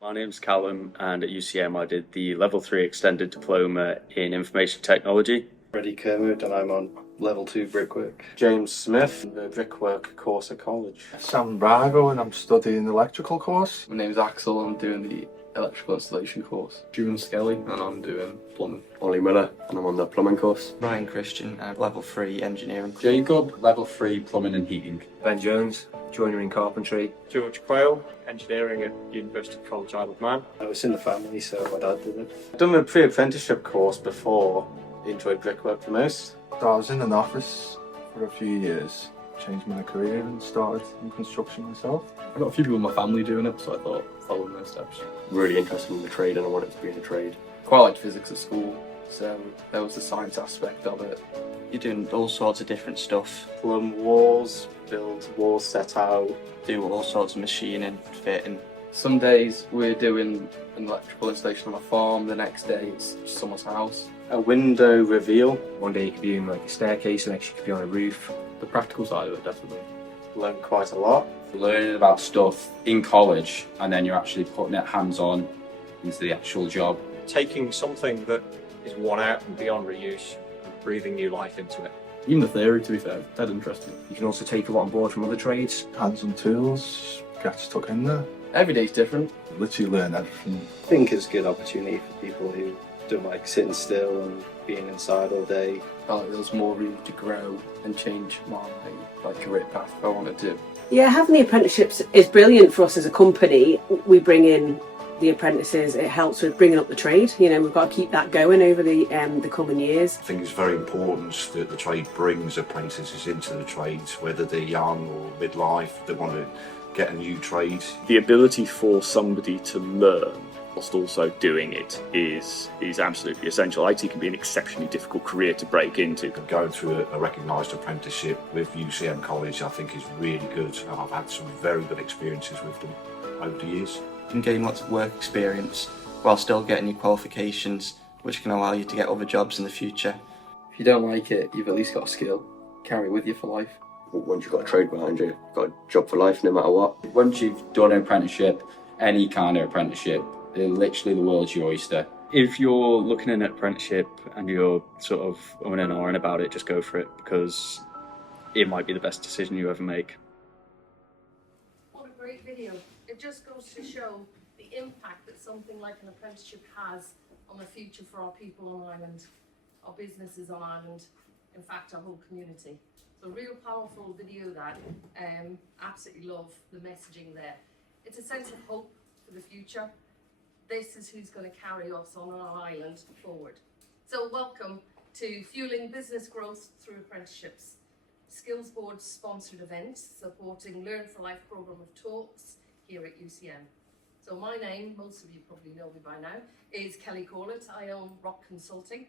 My name's Callum, and at UCM I did the Level 3 Extended Diploma in Information Technology. Freddie Kermode, and I'm on Level 2 Brickwork. James Smith, the Brickwork course at college. Sam Brago, and I'm studying the electrical course. My name's Axel, I'm doing the electrical installation course. Julian Skelly, and I'm doing plumbing. Ollie Miller, and I'm on the plumbing course. Ryan Christian, Level 3 Engineering. Jacob, Level 3 Plumbing and Heating. Ben Jones, joinery and carpentry. George Quayle, engineering at University College Isle of Man. I was in the family, so my dad did it. I've done a pre-apprenticeship course before. Enjoyed brickwork the most. So I was in an office for a few years, changed my career and started in construction myself. I've got a few people in my family doing it, so I thought following their steps. Really interested in the trade and I wanted to be in a trade. Quite liked physics at school, so there was the science aspect of it. You're doing all sorts of different stuff. Plumb walls, build walls set out. Do all sorts of machining, fitting. Some days we're doing an electrical installation on a farm, the next day it's someone's house. A window reveal. One day you could be in like a staircase, the next you could be on a roof. The practical side of it, definitely. Learned quite a lot. Learning about stuff in college and then you're actually putting it hands-on into the actual job. Taking something that is worn out and beyond reuse and breathing new life into it. Even the theory, to be fair, dead interesting. You can also take a lot on board from other trades. Hands on tools, get stuck in there. Every day's different. Literally learn everything. I think it's a good opportunity for people who don't like sitting still and being inside all day. Felt like there was more room to grow and change my career path I wanted to. Yeah, having the apprenticeships is brilliant for us as a company. We bring in the apprentices, it helps with bringing up the trade. You know, we've got to keep that going over the coming years. I think it's very important that the trade brings apprentices into the trades, whether they're young or midlife, they want to get a new trade. The ability for somebody to learn whilst also doing it is absolutely essential. IT can be an exceptionally difficult career to break into. Going through a recognised apprenticeship with UCM College I think is really good, and I've had some very good experiences with them over the years. You can gain lots of work experience while still getting your qualifications, which can allow you to get other jobs in the future. If you don't like it, you've at least got a skill. Carry it with you for life. Once you've got a trade behind you, you've got a job for life no matter what. Once you've done an apprenticeship, any kind of apprenticeship, literally the world's your oyster. If you're looking at an apprenticeship and you're sort of umming and ahhing about it, just go for it because it might be the best decision you ever make. What a great video. It just goes to show the impact that something like an apprenticeship has on the future for our people on Ireland, our businesses on Ireland, in fact our whole community. So real powerful video that. Absolutely love the messaging there. It's a sense of hope for the future. This is who's going to carry us on our island forward. So welcome to Fueling Business Growth Through Apprenticeships, Skills Board sponsored event supporting Learn for Life programme of talks here at UCM. So my name, most of you probably know me by now, is Kelly Corlett. I own Rock Consulting.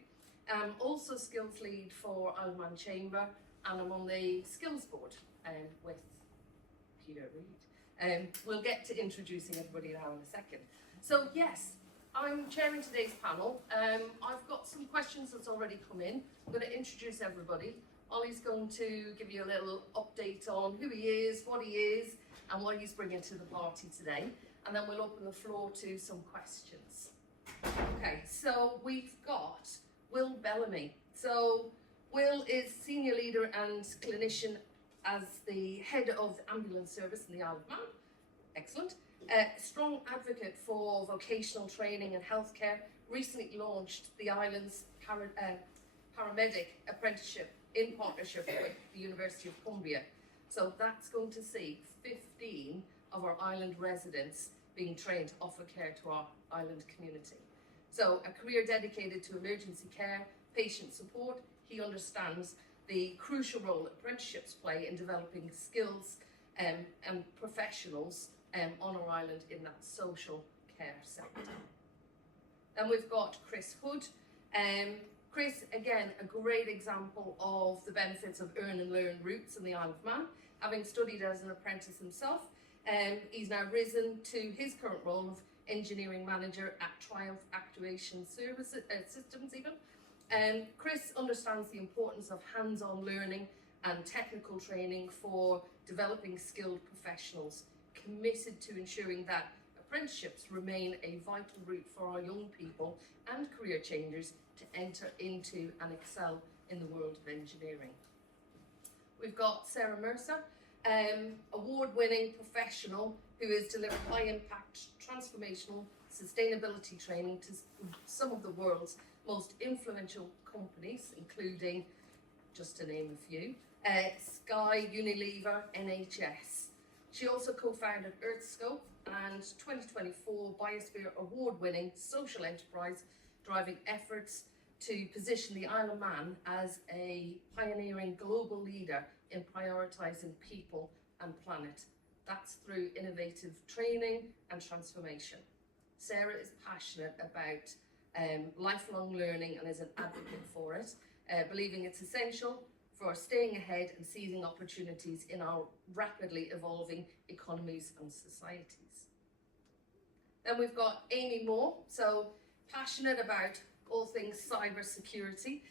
I'm also skills lead for Isle of Man Chamber, and I'm on the Skills Board with Peter Reid. We'll get to introducing everybody now in a second. So yes, I'm chairing today's panel. I've got some questions that's already come in. I'm going to introduce everybody. Ollie's going to give you a little update on who he is, what he is, and what he's bringing to the party today. And then we'll open the floor to some questions. Okay, so we've got Will Bellamy. So Will is senior leader and clinician as the head of the ambulance service in the Isle of Man. Excellent. Strong advocate for vocational training and healthcare. Recently launched the island's paramedic apprenticeship in partnership with the University of Cumbria. So that's going to see 15 of our island residents being trained to offer care to our island community. So a career dedicated to emergency care, patient support. He understands the crucial role that apprenticeships play in developing skills and professionals on our island in that social care sector. And we've got Chris Hood. Chris, again, a great example of the benefits of earn and learn routes in the Isle of Man. Having studied as an apprentice himself, he's now risen to his current role of engineering manager at Triumph Actuation Systems even. Chris understands the importance of hands-on learning and technical training for developing skilled professionals, committed to ensuring that apprenticeships remain a vital route for our young people and career changers to enter into and excel in the world of engineering. We've got Sarah Mercer, award-winning professional who has delivered high-impact, transformational sustainability training to some of the world's most influential companies, including, just to name a few, Sky, Unilever, NHS. She also co-founded Earthscope and 2024 Biosphere Award-winning social enterprise, driving efforts to position the Isle of Man as a pioneering global leader in prioritising people and planet. That's through innovative training and transformation. Sarah is passionate about lifelong learning and is an advocate for it, believing it's essential for staying ahead and seizing opportunities in our rapidly evolving economies and societies. Then we've got Amy Moore, so passionate about all things cyber security.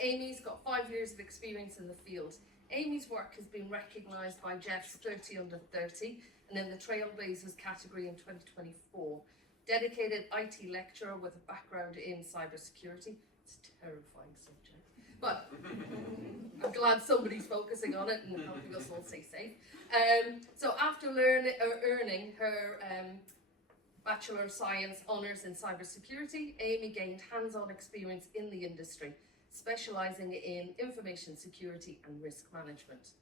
Amy's got 5 years of experience in the field. Amy's work has been recognised by Jeff's 30 Under 30 and in the Trailblazers category in 2024. Dedicated IT lecturer with a background in cyber security. It's a terrifying subject, but I'm glad somebody's focusing on it and helping us all stay safe. So after earning her Bachelor of Science honours in cybersecurity, Amy gained hands-on experience in the industry, specialising in information security and risk management.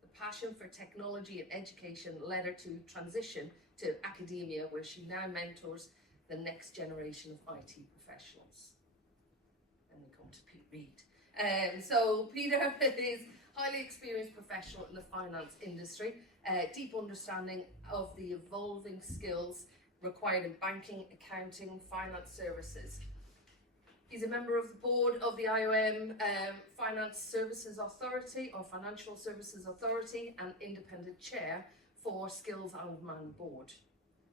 The passion for technology and education led her to transition to academia, where she now mentors the next generation of IT professionals. And we come to Pete Reid. So Peter is highly experienced professional in the finance industry, deep understanding of the evolving skills required in banking, accounting, finance services. He's a member of the board of the IOM Finance Services Authority or Financial Services Authority and independent chair for Skills Isle of Man board.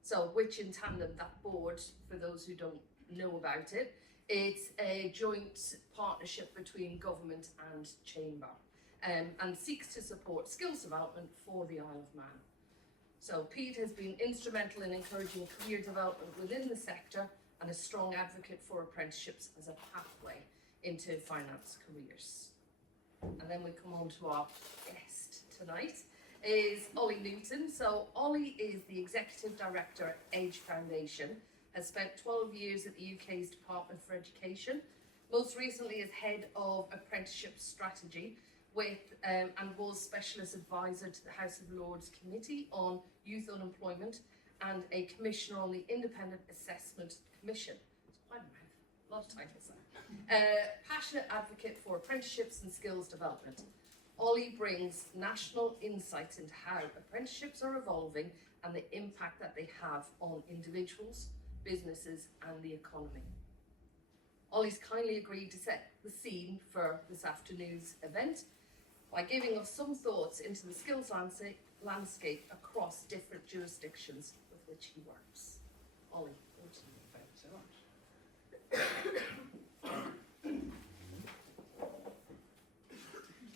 So, which in tandem, that board, for those who don't know about it, it's a joint partnership between government and chamber and seeks to support skills development for the Isle of Man. So Pete has been instrumental in encouraging career development within the sector and a strong advocate for apprenticeships as a pathway into finance careers. And then we come on to our guest tonight, is Ollie Newton. So Ollie is the Executive Director at Edge Foundation, has spent 12 years at the UK's Department for Education, most recently as Head of Apprenticeship Strategy, and was Specialist Advisor to the House of Lords Committee on Youth Unemployment and a Commissioner on the Independent Assessment Commission. It's quite a lot of titles there. Passionate advocate for apprenticeships and skills development. Ollie brings national insights into how apprenticeships are evolving and the impact that they have on individuals, businesses and the economy. Ollie's kindly agreed to set the scene for this afternoon's event by giving us some thoughts into the skills landscape across different jurisdictions with which he works. Ollie, over to you. Thank you so much.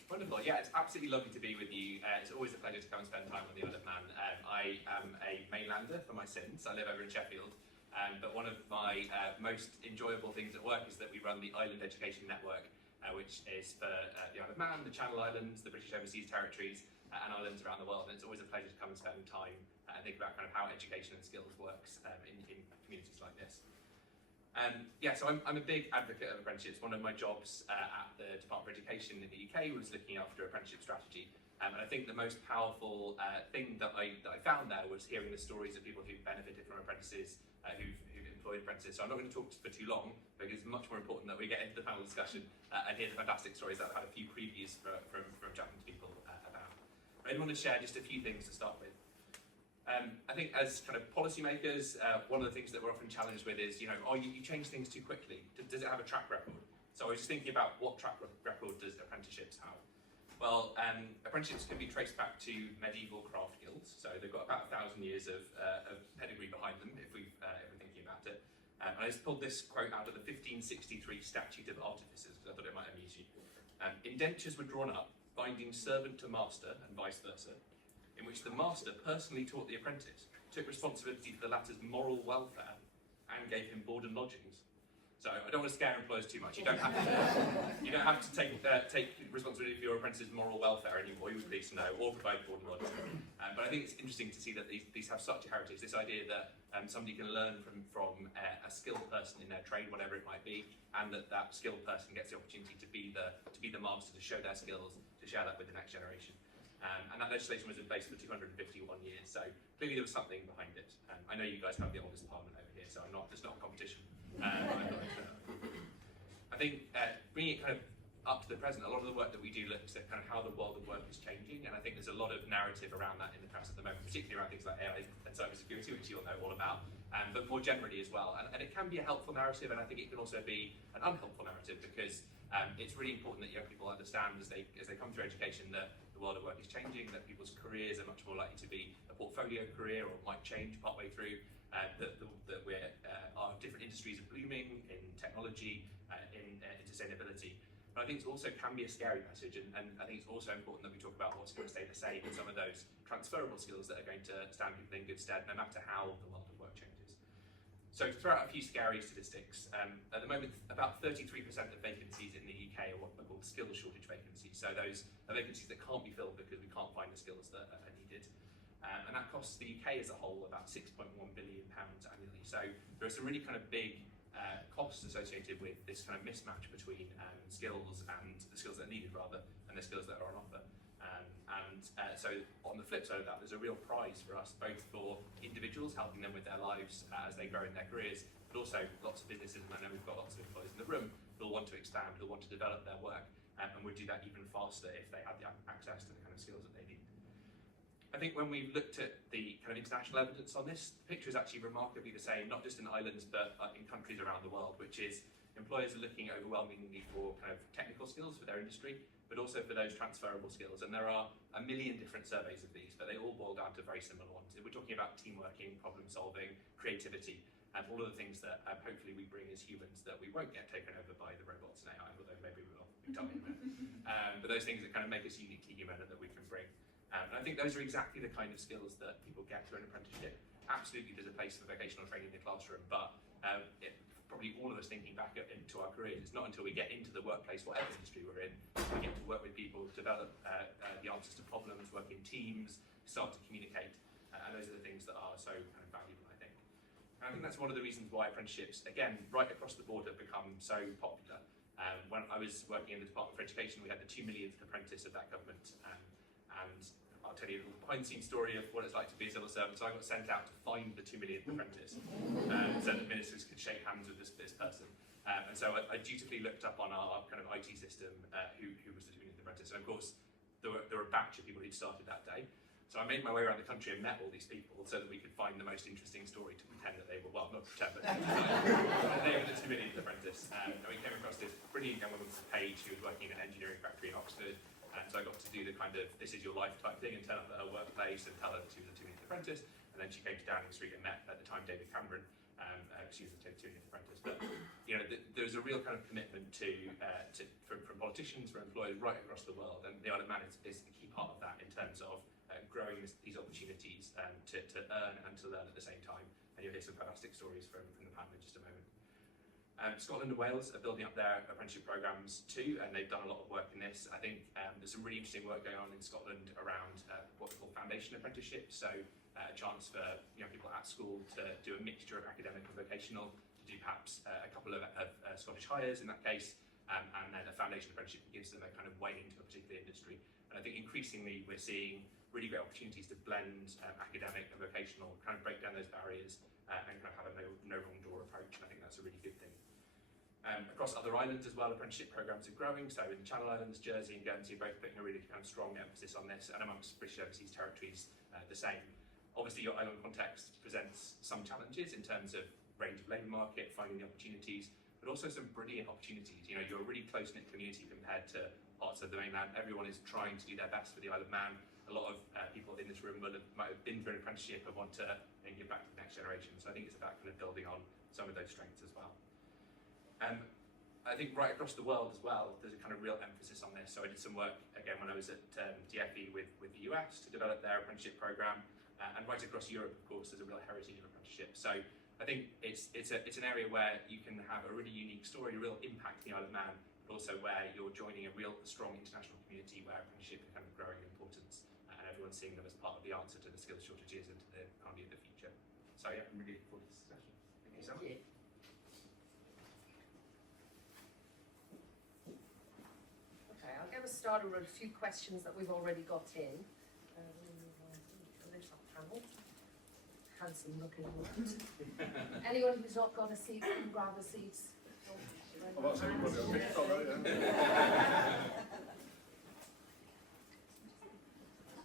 Wonderful. Yeah, it's absolutely lovely to be with you. It's always a pleasure to come and spend time on the Isle of Man. I am a mainlander for my sins. I live over in Sheffield. But one of my most enjoyable things at work is that we run the Island Education Network, which is for the Isle of Man, the Channel Islands, the British Overseas Territories, and islands around the world. And it's always a pleasure to come and spend time and think about kind of how education and skills works in communities like this. So I'm a big advocate of apprenticeships. One of my jobs at the Department for Education in the UK was looking after apprenticeship strategy. And I think the most powerful thing that I found there was hearing the stories of people who've benefited from apprentices, who've employed apprentices. So I'm not going to talk for too long, because it's much more important that we get into the panel discussion and hear the fantastic stories that I've had a few previews from chatting to people about. I did want to share just a few things to start with. I think as kind of policymakers, one of the things that we're often challenged with is, you change things too quickly. Does it have a track record? So I was just thinking about what track record does apprenticeships have? Well, apprenticeships can be traced back to medieval craft guilds, so they've got about 1,000 years of pedigree behind them, if we're thinking about it. And I just pulled this quote out of the 1563 Statute of Artificers, because I thought it might amuse you. Indentures were drawn up, binding servant to master and vice versa, in which the master personally taught the apprentice took responsibility for the latter's moral welfare and gave him board and lodgings. So I don't want to scare employers too much. You don't have to take responsibility for your apprentice's moral welfare anymore. You would please to know, or provide board and lodging. But I think it's interesting to see that these have such a heritage. This idea that somebody can learn from a skilled person in their trade, whatever it might be, and that skilled person gets the opportunity to be the master, to show their skills, to share that with the next generation. And that legislation was in place for 251 years, so clearly there was something behind it. I know you guys have the oldest parliament over here, so it's not a competition. I think bringing it kind of up to the present, a lot of the work that we do looks at kind of how the world of work is changing, and I think there's a lot of narrative around that in the press at the moment, particularly around things like AI and cybersecurity, which you'll know all about, but more generally as well. And it can be a helpful narrative, and I think it can also be an unhelpful narrative, because it's really important that young people understand as they come through education that the world of work is changing, that people's careers are much more likely to be a portfolio career or might change partway through, that our different industries are blooming in technology, in sustainability. But I think it also can be a scary message, and I think it's also important that we talk about what's going to stay the same and some of those transferable skills that are going to stand people in good stead no matter how the world of work changes. So to throw out a few scary statistics, at the moment about 33% of vacancies in the UK are what are called skill shortage vacancies. So those are vacancies that can't be filled because we can't find the skills that are needed. And that costs the UK as a whole about £6.1 billion annually. So there are some really kind of big costs associated with this kind of mismatch between skills and the skills that are needed rather, and the skills that are on offer. So on the flip side of that, there's a real prize for us, both for individuals, helping them with their lives as they grow in their careers, but also lots of businesses, and I know we've got lots of employees in the room who'll want to expand, who'll want to develop their work, and would do that even faster if they had the access to the kind of skills that they need. I think when we've looked at the kind of international evidence on this, the picture is actually remarkably the same, not just in islands, but in countries around the world, which is employers are looking overwhelmingly for kind of technical skills for their industry, but also for those transferable skills. And there are a million different surveys of these, but they all boil down to very similar ones. We're talking about team working, problem solving, creativity, and all of the things that hopefully we bring as humans that we won't get taken over by the robots and AI, although maybe we will, we tell me in a minute. But those things that kind of make us uniquely human and that we can bring. And I think those are exactly the kind of skills that people get through an apprenticeship. Absolutely, there's a place for vocational training in the classroom, but probably all of us thinking back into our careers, it's not until we get into the workplace, whatever industry we're in, we get to work with people, develop the answers to problems, work in teams, start to communicate, and those are the things that are so kind of valuable, I think. And I think that's one of the reasons why apprenticeships, again, right across the board, have become so popular. When I was working in the Department for Education, we had the 2 millionth apprentice of that government, and I'll tell you a little behind-the-scenes story of what it's like to be a civil servant. So I got sent out to find the 2 millionth apprentice, so that ministers could shake hands with this person. And so I dutifully looked up on our kind of IT system who was the 2 millionth apprentice. And of course, there were a batch of people who'd started that day. So I made my way around the country and met all these people so that we could find the most interesting story to pretend that they were, well, not pretend, but they were the 2 millionth apprentice. And we came across this brilliant young woman called Paige who was working in an engineering factory in Oxford. And so I got to do the kind of this is your life type thing and turn up at her workplace and tell her that she was a 2 millionth apprentice. And then she came to Downing Street and met at the time David Cameron. She was a 2 millionth apprentice. But you know, there's a real kind of commitment from politicians, from employers right across the world, and the Isle of Man is a key part of that in terms of growing these opportunities to earn and to learn at the same time. And you'll hear some fantastic stories from the panel in just a moment. Scotland and Wales are building up their apprenticeship programmes too, and they've done a lot of work in this. I think there's some really interesting work going on in Scotland around what we call foundation apprenticeships, so a chance for young people at school to do a mixture of academic and vocational, to do perhaps a couple of Scottish hires in that case, and then a foundation apprenticeship gives them a kind of way into a particular industry. And I think increasingly we're seeing really great opportunities to blend academic and vocational, kind of break down those barriers and kind of have a no wrong door approach, and I think that's a really good thing. Across other islands as well, apprenticeship programmes are growing, so in the Channel Islands, Jersey and Guernsey are both putting a really kind of strong emphasis on this, and amongst British Overseas Territories the same. Obviously your island context presents some challenges in terms of range of labour market, finding the opportunities, but also some brilliant opportunities. You know, you're a really close-knit community compared to parts of the mainland. Everyone is trying to do their best for the Isle of Man. A lot of people in this room might have been through an apprenticeship and want to give back to the next generation. So I think it's about kind of building on some of those strengths as well. I think right across the world as well, there's a kind of real emphasis on this. So I did some work, again, when I was at DFE with the US to develop their apprenticeship program. and right across Europe, of course, there's a real heritage of apprenticeship. So I think it's an area where you can have a really unique story, a real impact in the Isle of Man, but also where you're joining a real strong international community where apprenticeship is kind of growing in importance, and everyone's seeing them as part of the answer to the skills shortages and to the economy of the future. So yeah, I'm really looking forward to this session. Thank you so much. Okay, I'll get us started with a few questions that we've already got in. A little panel. Handsome looking one. Anyone who's not got a seat can grab a seat.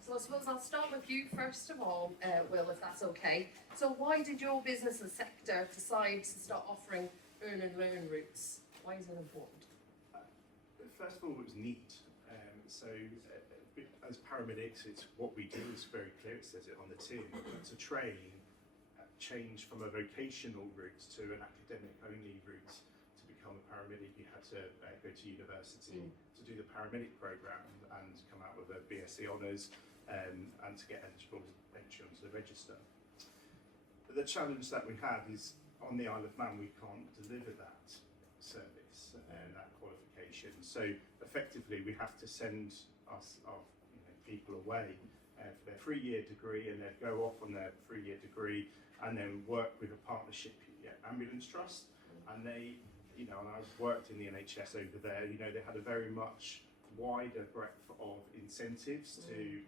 So I suppose I'll start with you first of all, Will, if that's okay. So why did your business and sector decide to start offering earn and learn routes? Why is it important? First of all, it was neat. As paramedics, it's what we do is very clear. It says it on the tin. To train, change from a vocational route to an academic-only route. To become a paramedic, you had to go to university to do the paramedic program and come out with a BSc honours and to get eligible entry onto the register. But the challenge that we have is on the Isle of Man, we can't deliver that service and that qualification. So effectively, we have to send our people away for their 3-year degree, and they'd go off on their 3-year degree and then work with a partnership ambulance trust. And they, and I've worked in the NHS over there, they had a very much wider breadth of incentives to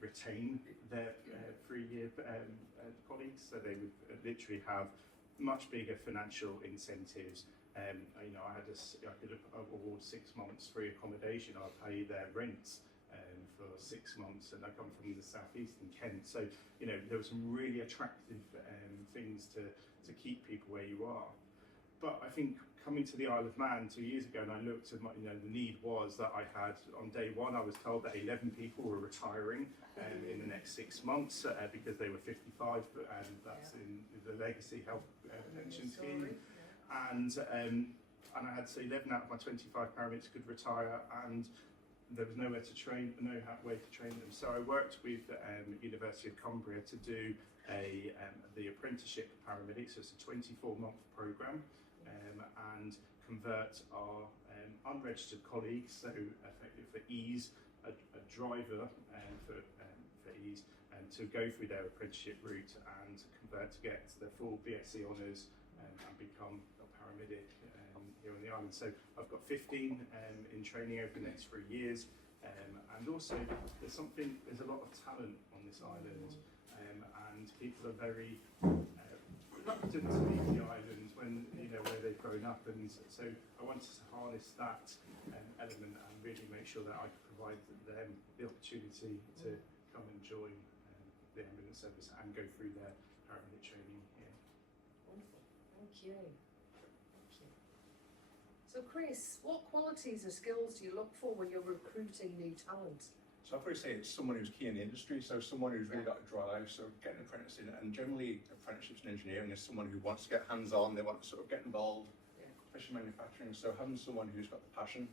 retain their 3-year colleagues. So they would literally have much bigger financial incentives. I could award 6 months free accommodation. I'll pay their rent for 6 months, and I come from the southeast in Kent. So there were some really attractive things to keep people where you are. But I think coming to the Isle of Man 2 years ago, and I looked at the need was that I had, on day one, I was told that 11 people were retiring in the next 6 months because they were 55, and that's in the legacy health pension scheme. And I had to say 11 out of my 25 paramedics could retire, and there was nowhere to train, no way to train them. So I worked with University of Cumbria to do the apprenticeship paramedics. So it's a 24-month programme, and convert our unregistered colleagues, so effectively for ease, a driver for ease, and to go through their apprenticeship route and convert to get their full BSc honours and become a paramedic here on the island. So I've got 15 in training over the next 3 years, and also there's a lot of talent on this island, and people are very reluctant to leave the island when where they've grown up, and so I wanted to harness that element and really make sure that I could provide them the opportunity to come and join the ambulance service and go through their paramedic training here. Wonderful. Thank you. So Chris, what qualities or skills do you look for when you're recruiting new talent? So I'd probably say it's someone who's keen in the industry, so someone who's really got a drive, so getting an apprentice in, and generally apprenticeships in engineering is someone who wants to get hands-on, they want to sort of get involved, especially in manufacturing, so having someone who's got the passion,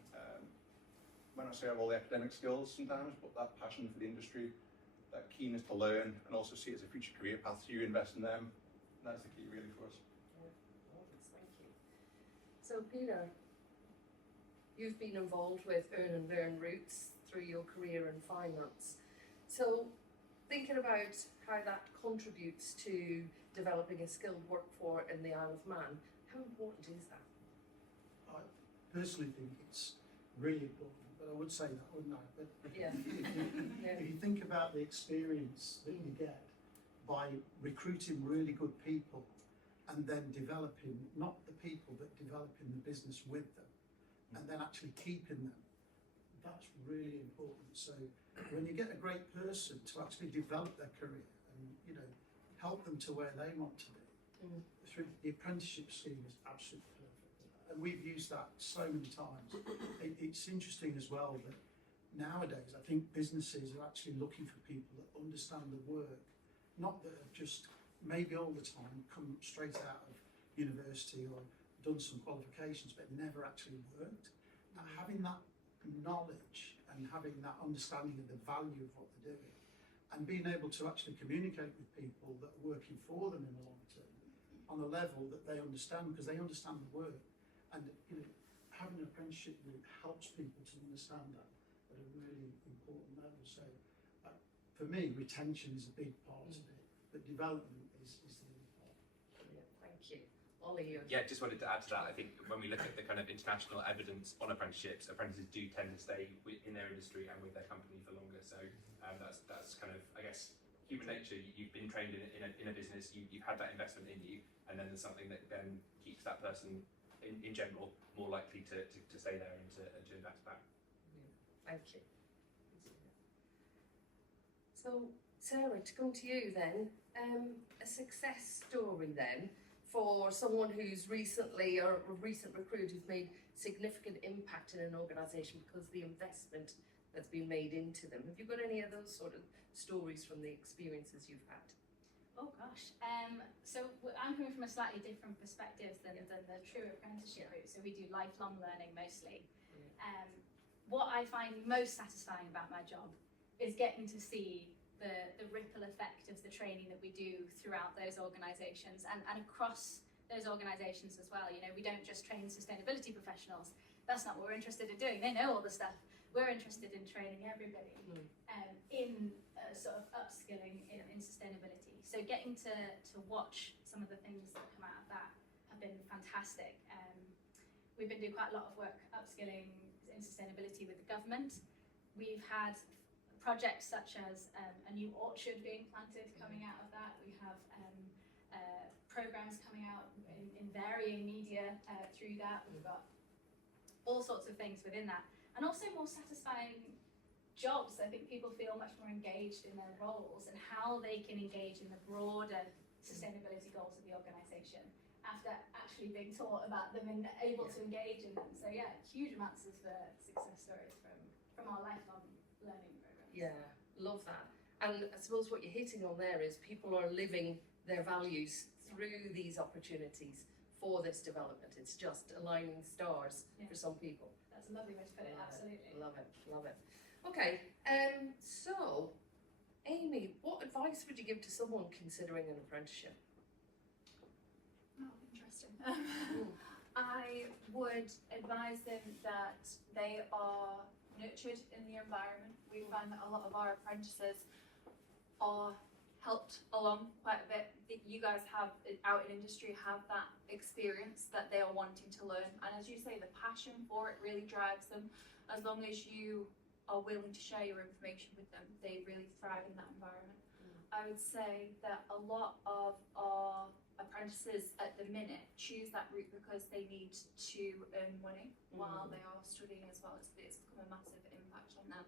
when I say I have all the academic skills sometimes, but that passion for the industry, that keenness to learn, and also see it as a future career path, so you invest in them, and that's the key really for us. Thank you. So Peter, you've been involved with earn and learn routes through your career in finance. So thinking about how that contributes to developing a skilled workforce in the Isle of Man, how important is that? I personally think it's really important, but I would say that, wouldn't I? But yeah. If you think about the experience that you get by recruiting really good people and then developing, not the people, but developing the business with them, and then actually keeping them, that's really important. So when you get a great person to actually develop their career and help them to where they want to be, through the apprenticeship scheme is absolutely perfect. And we've used that so many times. It's interesting as well that nowadays I think businesses are actually looking for people that understand the work, not that have just maybe all the time come straight out of university or done some qualifications but never actually worked. Now, having that knowledge and having that understanding of the value of what they're doing and being able to actually communicate with people that are working for them in the long term on a level that they understand, because they understand the work. And having an apprenticeship route helps people to understand that at a really important level. So for me, retention is a big part of it, but development is the other part. Brilliant, thank you. Ollie, Yeah, just wanted to add to that. I think when we look at the kind of international evidence on apprenticeships, apprentices do tend to stay in their industry and with their company for longer. So that's kind of, I guess, human nature. You've been trained in a business, you've had that investment in you, and then there's something that then keeps that person in general more likely to stay there and to invest back. thank you. So, Sarah, to come to you then, a success story then for someone who's recently, or a recent recruit who's made significant impact in an organisation because of the investment that's been made into them. Have you got any of those sort of stories from the experiences you've had? Oh gosh, so I'm coming from a slightly different perspective than the true apprenticeship route, so we do lifelong learning mostly. What I find most satisfying about my job is getting to see the ripple effect of the training that we do throughout those organisations and across those organisations as well. We don't just train sustainability professionals. That's not what we're interested in doing. They know all the stuff. We're interested in training everybody in sort of upskilling in sustainability. So getting to watch some of the things that come out of that have been fantastic. We've been doing quite a lot of work upskilling in sustainability with the government. We've had projects such as a new orchard being planted coming out of that. We have programmes coming out in varying media through that. We've got all sorts of things within that. And also more satisfying jobs. I think people feel much more engaged in their roles and how they can engage in the broader sustainability goals of the organisation after actually being taught about them and able to engage in them. So yeah, huge amounts of success stories from our lifelong learning programmes. Yeah, love that. And I suppose what you're hitting on there is people are living their values through these opportunities for this development. It's just aligning stars for some people. That's a lovely way to put it, absolutely. Love it, love it. Okay, so Amy, what advice would you give to someone considering an apprenticeship? Oh, interesting. I would advise them that they are nurtured in the environment. We find that a lot of our apprentices are helped along quite a bit. You guys have out in industry have that experience that they are wanting to learn, and as you say, the passion for it really drives them. As long as you are willing to share your information with them, they really thrive in that environment. I would say that a lot of our apprentices at the minute choose that route because they need to earn money while they are studying as well. It's become a massive impact on them,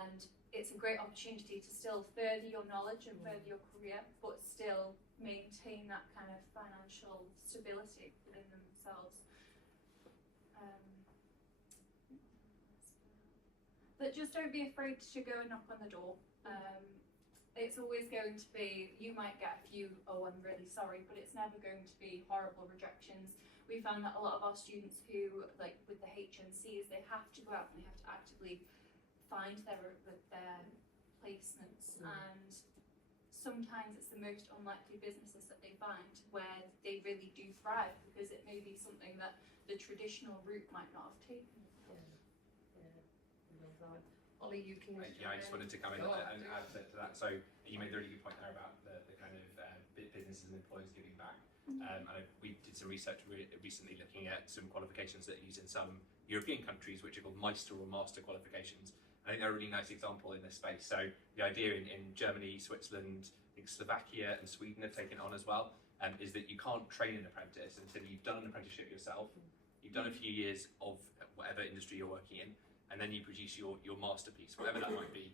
and it's a great opportunity to still further your knowledge and further your career, but still maintain that kind of financial stability within themselves. But just don't be afraid to go and knock on the door. It's always going to be, you might get a few, oh, I'm really sorry, but it's never going to be horrible rejections. We found that a lot of our students who, like with the HNCs, they have to go out and they have to actively find their placements, and sometimes it's the most unlikely businesses that they find where they really do thrive, because it may be something that the traditional route might not have taken. Ollie, you can. Yeah, I just wanted to come in and add to that. So you made a really good point there about the kind of businesses and employers giving back. And we did some research recently looking at some qualifications that are used in some European countries, which are called Meister or Master qualifications. I think they're a really nice example in this space. So the idea in Germany, Switzerland, I think Slovakia and Sweden have taken it on as well, is that you can't train an apprentice until you've done an apprenticeship yourself, you've done a few years of whatever industry you're working in, and then you produce your masterpiece, whatever that might be.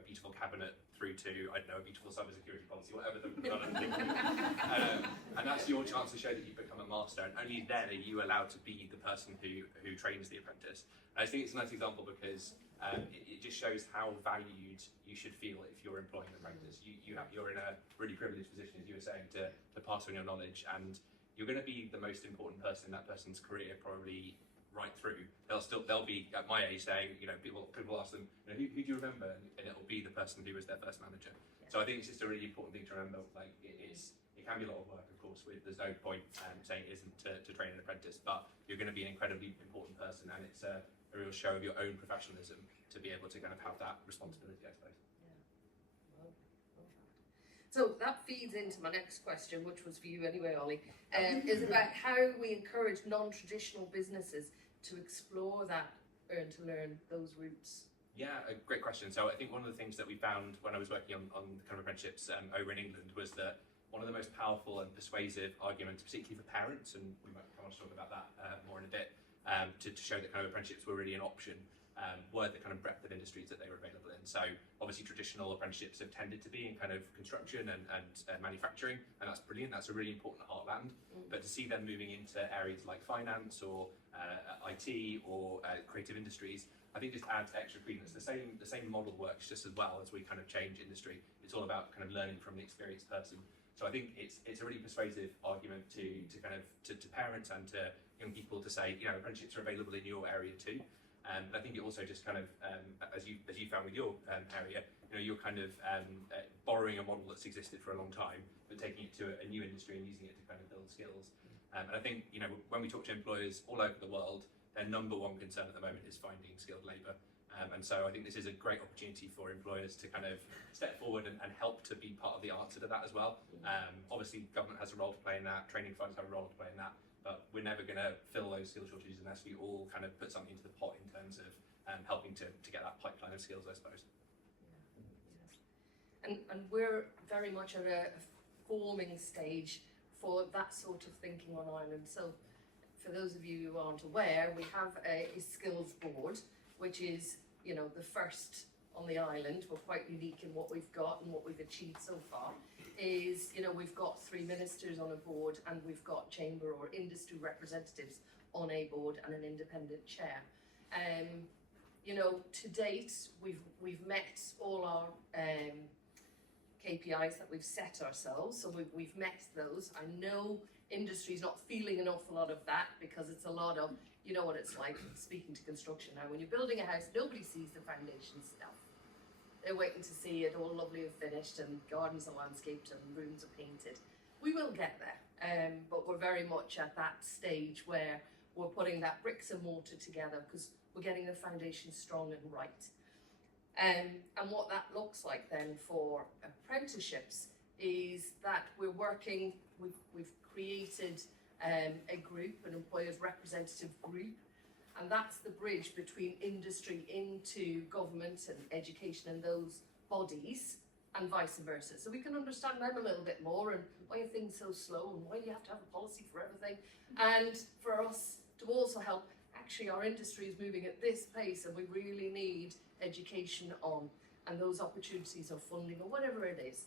A beautiful cabinet through to, I don't know, a beautiful cybersecurity policy, whatever the and that's your chance to show that you've become a master, and only then are you allowed to be the person who trains the apprentice. And I think it's a nice example because it just shows how valued you should feel if you're employing an apprentice. You're in a really privileged position, as you were saying, to pass on your knowledge, and you're going to be the most important person in that person's career probably right through. They'll be at my age saying, you know, people ask them, you know, who do you remember, and it'll be the person who was their first manager. So I think it's just a really important thing to remember. Like it can be a lot of work, of course. There's no point saying it isn't to train an apprentice, but you're going to be an incredibly important person, and it's a real show of your own professionalism to be able to kind of have that responsibility, I suppose. So that feeds into my next question, which was for you anyway, Ollie, is about how we encourage non-traditional businesses to explore that earn to learn, those routes. Yeah, a great question. So I think one of the things that we found when I was working on kind of apprenticeships over in England was that one of the most powerful and persuasive arguments, particularly for parents, and we might come on to talk about that more in a bit, to show that kind of apprenticeships were really an option, were the kind of breadth of industries that they were available in. So obviously traditional apprenticeships have tended to be in kind of construction and manufacturing, and that's brilliant. That's a really important heartland. But to see them moving into areas like finance or IT or creative industries, I think just adds extra credence. The same model works just as well as we kind of change industry. It's all about kind of learning from the experienced person. So I think it's a really persuasive argument to kind of to parents and to young people to say, you know, apprenticeships are available in your area too. But I think it also just kind of, as you found with your area, you know, you're kind of borrowing a model that's existed for a long time, but taking it to a new industry and using it to kind of build skills. And I think, you know, when we talk to employers all over the world, their number one concern at the moment is finding skilled labour. And so I think this is a great opportunity for employers to kind of step forward and help to be part of the answer to that as well. Obviously, government has a role to play in that, training funds have a role to play in that, but we're never going to fill those skill shortages unless we all kind of put something into the pot in terms of helping to get that pipeline of skills, I suppose. And we're very much at a forming stage for that sort of thinking on Ireland. So for those of you who aren't aware, we have a skills board, which is, you know, the first on the island. We're quite unique in what we've got and what we've achieved so far. Is, you know, we've got 3 ministers on a board, and we've got chamber or industry representatives on a board and an independent chair. You know, to date, we've met all our KPIs that we've set ourselves, so we've met those. I know industry's not feeling an awful lot of that because it's a lot of, you know what it's like speaking to construction now. When you're building a house, nobody sees the foundation stuff. They're waiting to see it all lovely and finished, and gardens are landscaped and rooms are painted. We will get there, but we're very much at that stage where we're putting that bricks and mortar together because we're getting the foundation strong and right. And what that looks like then for apprenticeships is that we're working, we've created a group, an employers representative group, and that's the bridge between industry into government and education and those bodies and vice versa. So we can understand them a little bit more and why are things so slow and why you have to have a policy for everything. And for us to also help, actually our industry is moving at this pace and we really need education on and those opportunities of funding or whatever it is.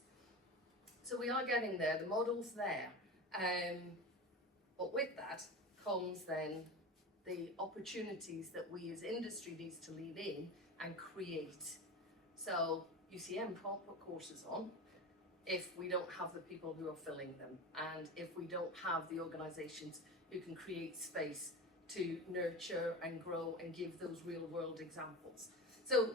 So we are getting there, the model's there. But with that comes then the opportunities that we as industry needs to lean in and create. So UCM can't put courses on if we don't have the people who are filling them and if we don't have the organisations who can create space to nurture and grow and give those real world examples. So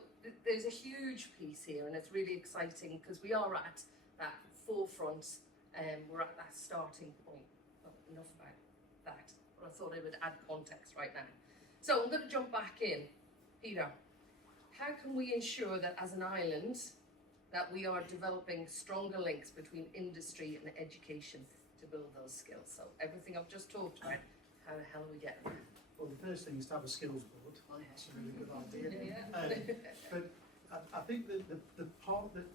there's a huge piece here and it's really exciting because we are at that forefront and we're at that starting point. Well, enough about that, but I thought I would add context right now. So I'm going to jump back in. Peter, how can we ensure that as an island that we are developing stronger links between industry and education to build those skills? So everything I've just talked about, how the hell are we getting there? Well, the first thing is to have a skills board. That's a really good idea. But I think that the part that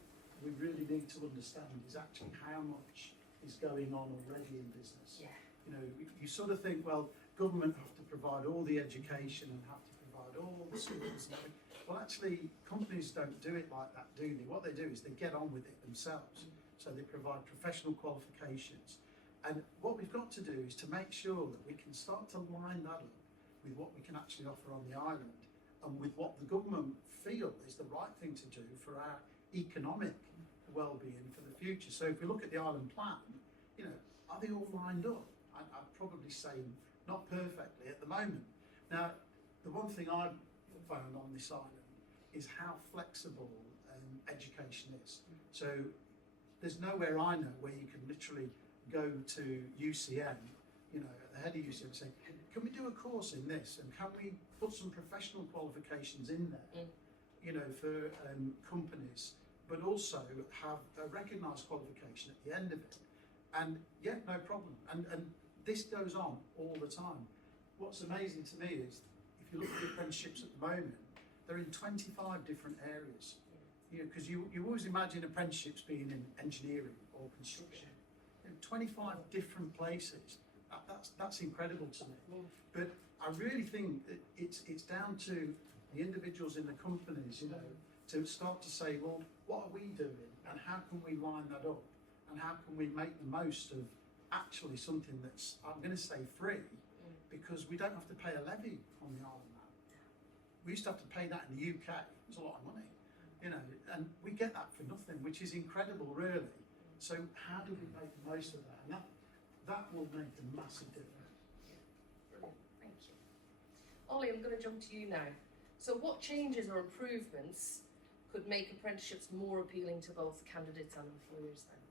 we really need to understand is actually how much is going on already in business. Yeah. You know, you sort of think, well, government have to provide all the education and have to provide all the skills. Well, actually, companies don't do it like that, do they? What they do is they get on with it themselves. So they provide professional qualifications. And what we've got to do is to make sure that we can start to line that up with what we can actually offer on the island and with what the government feel is the right thing to do for our economic well-being for the future. So if we look at the island plan, you know, are they all lined up? I'd probably say not perfectly at the moment, Now, the one thing I've found on this island is how flexible education is. So there's nowhere I know where you can literally go to UCM, you know, at the head of UCM and say, can we do a course in this, and can we put some professional qualifications in there, you know, for companies, but also have a recognised qualification at the end of it. And yeah, no problem. And this goes on all the time. What's amazing to me is, if you look at the apprenticeships at the moment, they're in 25 different areas. You know, because you always imagine apprenticeships being in engineering or construction. In 25 different places. That's incredible to me. But I really think that it's down to the individuals in the companies, you know, to start to say, well, what are we doing, and how can we line that up, and how can we make the most of actually something that's, I'm going to say, free, because we don't have to pay a levy on the island now. We used to have to pay that in the UK. It was a lot of money, you know, and we get that for nothing, which is incredible, really. So how do we make the most of that? And that will make a massive difference. Brilliant, thank you. Ollie, I'm going to jump to you now. So what changes or improvements could make apprenticeships more appealing to both candidates and employers then?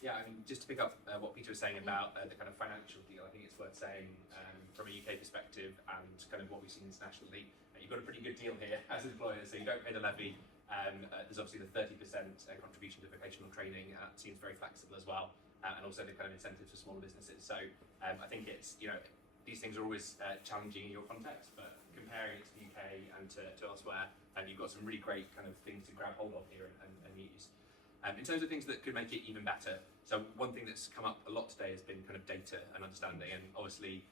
Yeah, I mean, just to pick up what Peter was saying about the kind of financial deal, I think it's worth saying from a UK perspective and kind of what we've seen internationally, you've got a pretty good deal here as employers, so you don't pay the levy. There's obviously the 30% contribution to vocational training, and that seems very flexible as well, and also the kind of incentives for smaller businesses. So I think it's, you know, these things are always challenging in your context, but comparing it to the UK and to elsewhere, you've got some really great kind of things to grab hold of here and use. In terms of things that could make it even better, so one thing that's come up a lot today has been kind of data and understanding, and obviously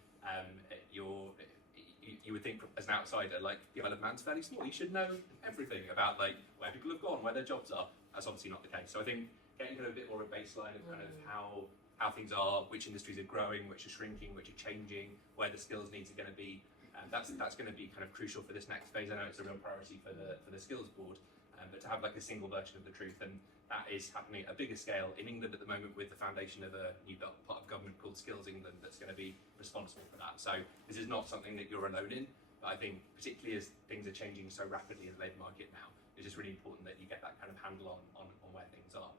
you would think as an outsider, like, the Isle of Man's fairly small, you should know everything about like where people have gone, where their jobs are. That's obviously not the case. So I think getting kind of a bit more of a baseline of kind of how things are, which industries are growing, which are shrinking, which are changing, where the skills needs are going to be, that's going to be kind of crucial for this next phase. I know it's a real priority for the skills board, but to have like a single version of the truth, and that is happening at a bigger scale in England at the moment with the foundation of a new part of government called Skills England that's going to be responsible for that. So this is not something that you're alone in, but I think particularly as things are changing so rapidly in the labour market now, it's just really important that you get that kind of handle on where things are.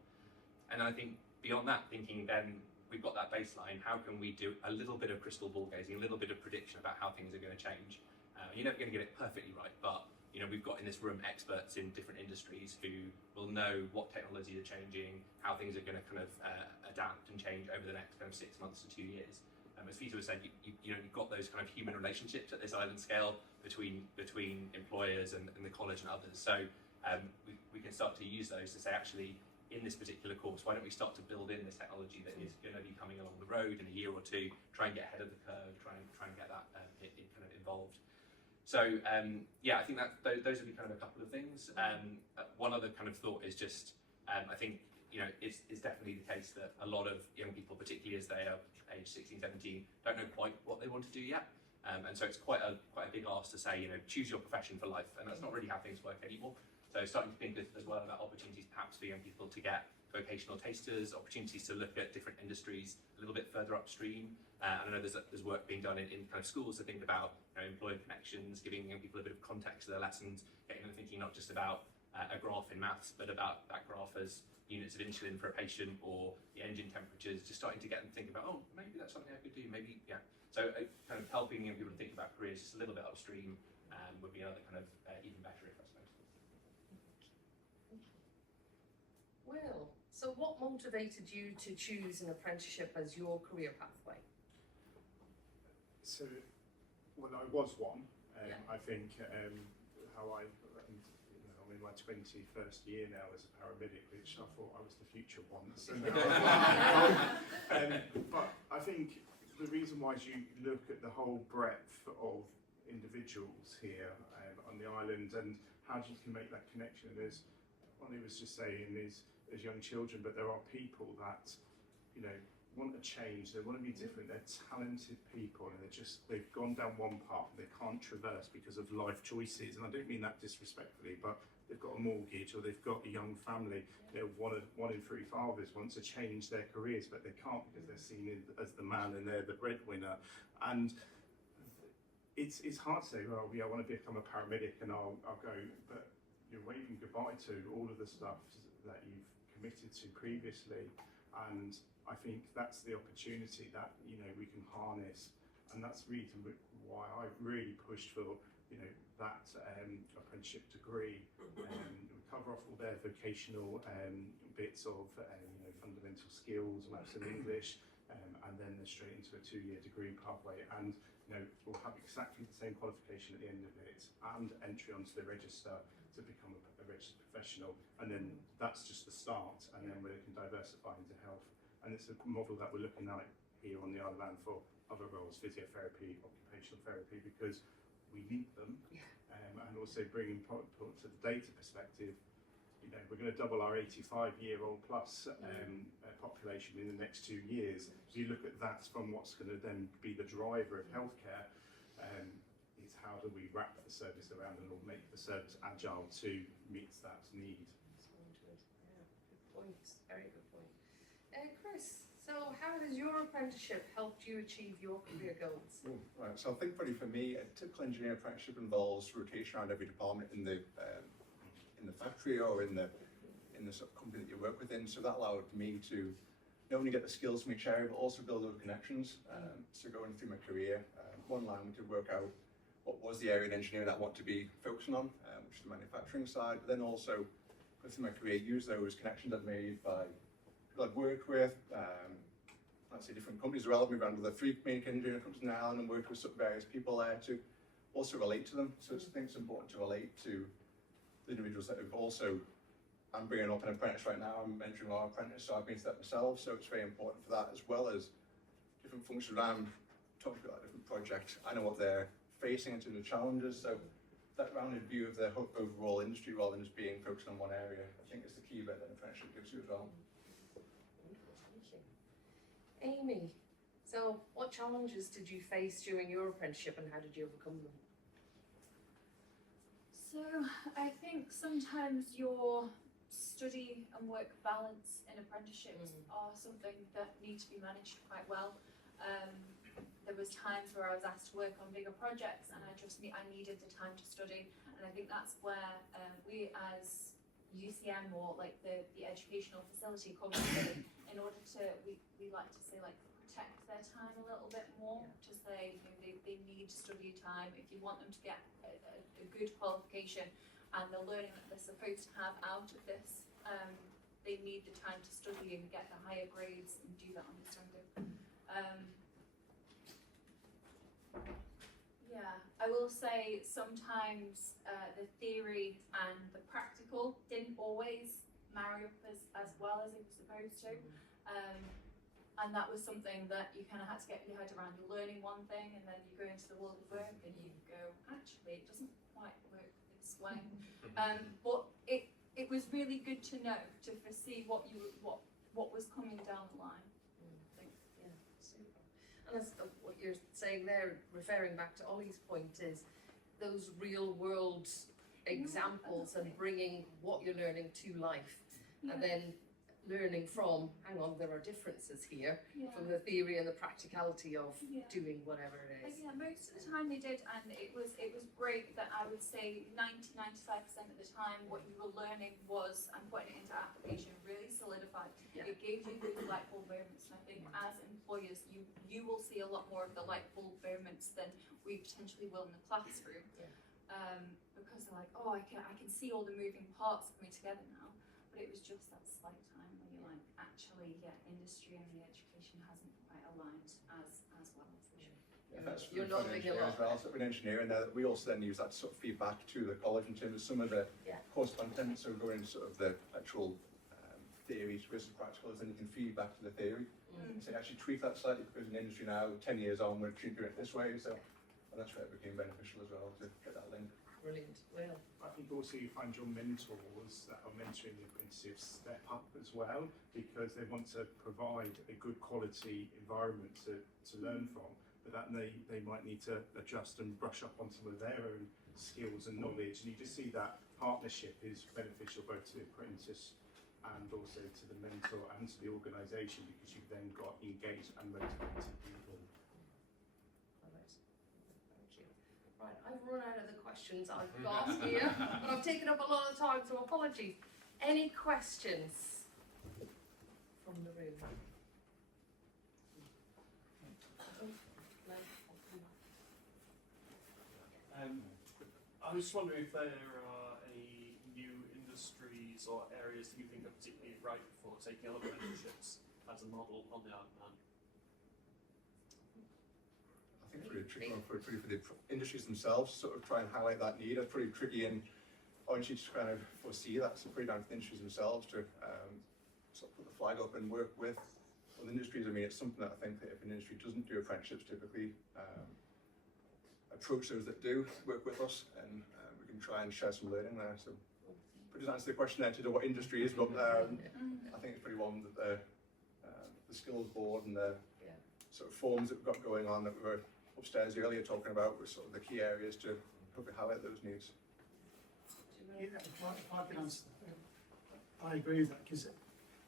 And I think beyond that, thinking then we've got that baseline, how can we do a little bit of crystal ball gazing, a little bit of prediction about how things are going to change? You're never going to get it perfectly right, but you know, we've got in this room experts in different industries who will know what technologies are changing, how things are going to kind of adapt and change over the next kind of 6 months to 2 years. As Peter was saying, you know, you've got those kind of human relationships at this island scale between employers and the college and others. So we can start to use those to say, actually, in this particular course, why don't we start to build in this technology that is going to be coming along the road in a year or two, try and get ahead of the curve, try and get that kind of involved. So yeah, I think that those would be kind of a couple of things. One other kind of thought is just, I think, you know, it's definitely the case that a lot of young people, particularly as they are age 16, 17, don't know quite what they want to do yet. And so it's quite a big ask to say, you know, choose your profession for life, and that's not really how things work anymore. So starting to think as well about opportunities perhaps for young people to get vocational tasters, opportunities to look at different industries a little bit further upstream. And I know there's work being done in kind of schools to think about, you know, employer connections, giving young people a bit of context to their lessons, getting them thinking not just about a graph in maths, but about that graph as units of insulin for a patient or the engine temperatures, just starting to get them to think about, oh, maybe that's something I could do, maybe, yeah. So kind of helping young people to think about careers just a little bit upstream would be another kind of even better, if I suppose. Well, so what motivated you to choose an apprenticeship as your career pathway? So, well, I was one. I think how I'm in my 21st year now as a paramedic, which I thought I was the future once. But I think the reason why is you look at the whole breadth of individuals here on the island and how you can make that connection. And as Ollie was just saying, is as young children, but there are people that, you know, want to change, they want to be different, they're talented people, and they've gone down one path and they can't traverse because of life choices. And I don't mean that disrespectfully, but they've got a mortgage or they've got a young family. You know, one in three fathers want to change their careers, but they can't because they're seen as the man and they're the breadwinner. And it's hard to say, well, yeah, I want to become a paramedic and I'll go, but you're waving goodbye to all of the stuff that you've committed to previously. And I think that's the opportunity that, you know, we can harness. And that's the reason why I've really pushed for, you know, that apprenticeship degree. We cover off all their vocational bits of, you know, fundamental skills, maths and English, and then they're straight into a 2-year degree pathway. And, you know, we'll have exactly the same qualification at the end of it and entry onto the register to become a registered professional. And then that's just the start. And then we can diversify into health. And it's a model that we're looking at here on the Isle of Man for other roles, physiotherapy, occupational therapy, because we need them. And also bringing to the data perspective, you know, we're going to double our 85-year-old plus population in the next 2 years. If you look at that from what's going to then be the driver of healthcare, is how do we wrap the service around and or make the service agile to meet that need. Yeah, good point. Very good point. Chris, so how has your apprenticeship helped you achieve your career goals? Right, so I think probably for me, a typical engineering apprenticeship involves rotation around every department in the factory or in the sort of company that you work within. So that allowed me to not only get the skills from each area, but also build those connections. So going through my career, one line to work out what was the area of engineering that I want to be focusing on, which is the manufacturing side, but then also go through my career, use those connections I've made by people I've worked with, let's say different companies as well. I've moved around with the 3 main engineering companies now and worked with sort of various people there to also relate to them. So I think it's important to relate to the individuals that have also, I'm bringing up an apprentice right now, I'm mentoring our apprentice, so I've been through that myself, so it's very important for that, as well as different functions. I'm talking about a different project, I know what they're facing in terms of challenges, so that rounded view of the overall industry rather than just being focused on one area, I think is the key bit that an apprenticeship gives you as well. Amy, so what challenges did you face during your apprenticeship and how did you overcome them? So I think sometimes your study and work balance in apprenticeships are something that need to be managed quite well. There was times where I was asked to work on bigger projects and I needed the time to study, and I think that's where we as UCM or like the educational facility comes in order to, we like to say like protect their time a little bit more, to say, you know, they need study time. If you want them to get a good qualification and the learning that they're supposed to have out of this, they need the time to study and get the higher grades and do that understanding. Yeah, I will say sometimes the theory and the practical didn't always marry up as well as it was supposed to. And that was something that you kind of had to get your head around. You're learning one thing and then you go into the world of work and you go, actually, it doesn't quite work this way. But it was really good to know, to foresee what was coming down the line. Yeah, super. And that's what you're saying there, referring back to Ollie's point, is those real world examples and bringing what you're learning to life, and then learning from, hang on, there are differences here, from the theory and the practicality of doing whatever it is. Yeah, most of the time they did, and it was great that I would say 90-95% of the time what you were learning was, and putting it into application, really solidified. It gave you those light bulb moments, and I think as employers you will see a lot more of the light bulb moments than we potentially will in the classroom. Because they're like, oh, I can see all the moving parts coming together now. But it was just that slight time where you're like, actually, industry and the education hasn't quite aligned as well as they should. Yeah, that's you're not making a lot. As well, so in engineering, we also then use that sort of feedback to the college in terms of some of the course content. So going sort of the actual theories versus practicals, then you can feed back to the theory and say, actually tweak that slightly because in industry now, 10 years on, we're doing it this way. So and that's where it became beneficial as well to get that link. Brilliant. Well, I think also you find your mentors that are mentoring the apprentices step up as well, because they want to provide a good quality environment to learn from, but that they might need to adjust and brush up on some of their own skills and knowledge, and you just see that partnership is beneficial both to the apprentice and also to the mentor and to the organisation, because you've then got engaged and motivated people. thank you. Right, I've run out of the questions I've got here, and I've taken up a lot of time, so apologies. Any questions from the room? I was just wondering if there are any new industries or areas that you think are particularly ripe for taking on apprenticeships as a model on the Isle of Man. I think it's really tricky one for the industries themselves, sort of try and highlight that need. It's pretty tricky, and once you just kind of foresee that, it's pretty down to the industries themselves to sort of put the flag up and work with other industries. I mean, it's something that I think that if an industry doesn't do apprenticeships, typically approach those that do work with us, and we can try and share some learning there. So, but doesn't answer the question there to do what industry is, but I think it's pretty one that the skills board and the sort of forums that we've got going on that we were upstairs earlier talking about were sort of the key areas to hopefully highlight those needs. Yeah, if I can answer that, I agree with that, because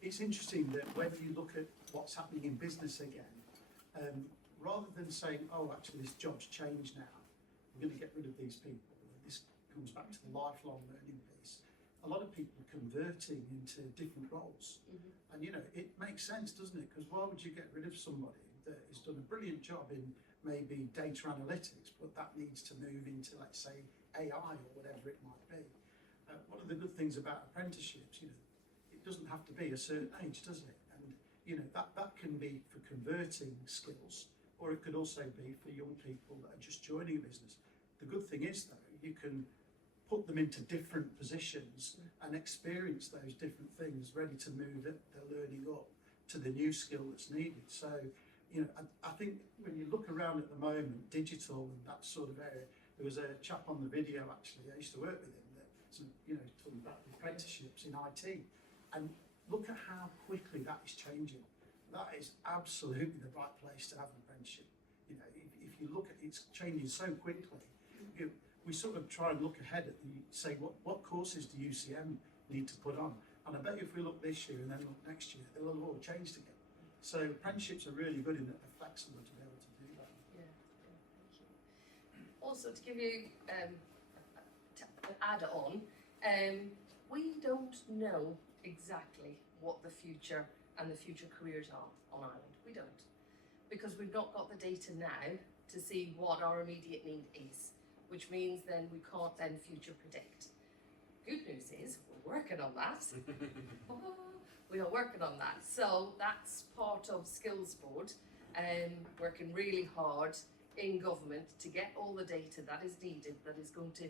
it's interesting that when you look at what's happening in business again, rather than saying, oh, actually this job's changed now, we're going to get rid of these people, this comes back to the lifelong learning piece. A lot of people are converting into different roles. And you know, it makes sense, doesn't it? Because why would you get rid of somebody that has done a brilliant job in maybe data analytics, but that needs to move into, let's say, AI or whatever it might be. One of the good things about apprenticeships, you know, it doesn't have to be a certain age, does it? And you know, that can be for converting skills, or it could also be for young people that are just joining a business. The good thing is, though, you can put them into different positions and experience those different things, ready to move their learning up to the new skill that's needed. So, you know, I think when you look around at the moment, digital and that sort of area, there was a chap on the video, actually, I used to work with him, that, you know, talking about apprenticeships in IT. And look at how quickly that is changing. That is absolutely the right place to have an apprenticeship. You know, if you look at it's changing so quickly, we sort of try and look ahead at say what courses do UCM need to put on, and I bet if we look this year and then look next year, they'll have all changed again. So apprenticeships are really good in that they're flexible to be able to do that. Yeah, thank you. Also, to give you an add-on, we don't know exactly what the future and the future careers are on Ireland. We don't, because we've not got the data now to see what our immediate need is, which means then we can't then future predict. Good news is we're working on that. We are working on that. So that's part of Skills Board, working really hard in government to get all the data that is needed, that is going to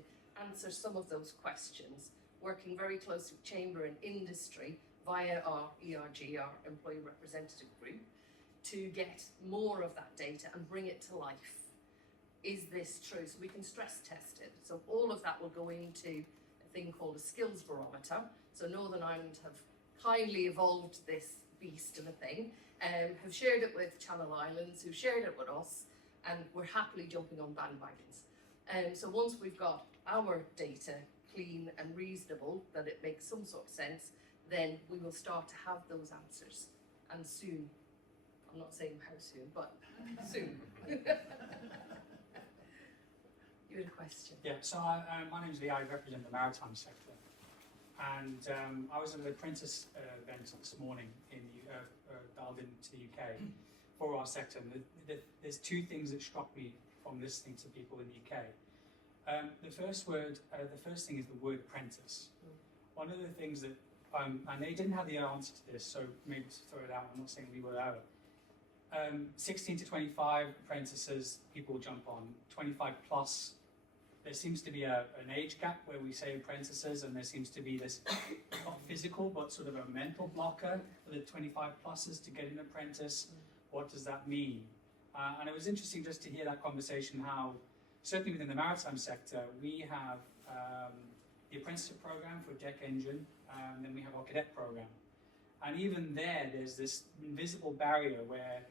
answer some of those questions, working very closely with Chamber and Industry via our ERG, our Employee Representative Group, to get more of that data and bring it to life. Is this true? So we can stress test it. So all of that will go into a thing called a skills barometer. So Northern Ireland have kindly evolved this beast of a thing, have shared it with Channel Islands, who shared it with us, and we're happily jumping on bandwagons. So once we've got our data clean and reasonable, that it makes some sort of sense, then we will start to have those answers. And soon, I'm not saying how soon, but soon. You had a question? Yeah, so my name's Lee, I represent the maritime sector. And I was at an apprentice event this morning in dialed into the UK for our sector. And there's two things that struck me from listening to people in the UK. The first thing is the word apprentice. One of the things that, and they didn't have the answer to this, so maybe to throw it out, I'm not saying we will out. 16 to 25 apprentices, people jump on. 25 plus, there seems to be an age gap where we say apprentices, and there seems to be this, not physical, but sort of a mental blocker for the 25 pluses to get an apprentice. What does that mean? And it was interesting just to hear that conversation, how certainly within the maritime sector, we have the apprenticeship program for deck engine, and then we have our cadet program. And even there's this invisible barrier where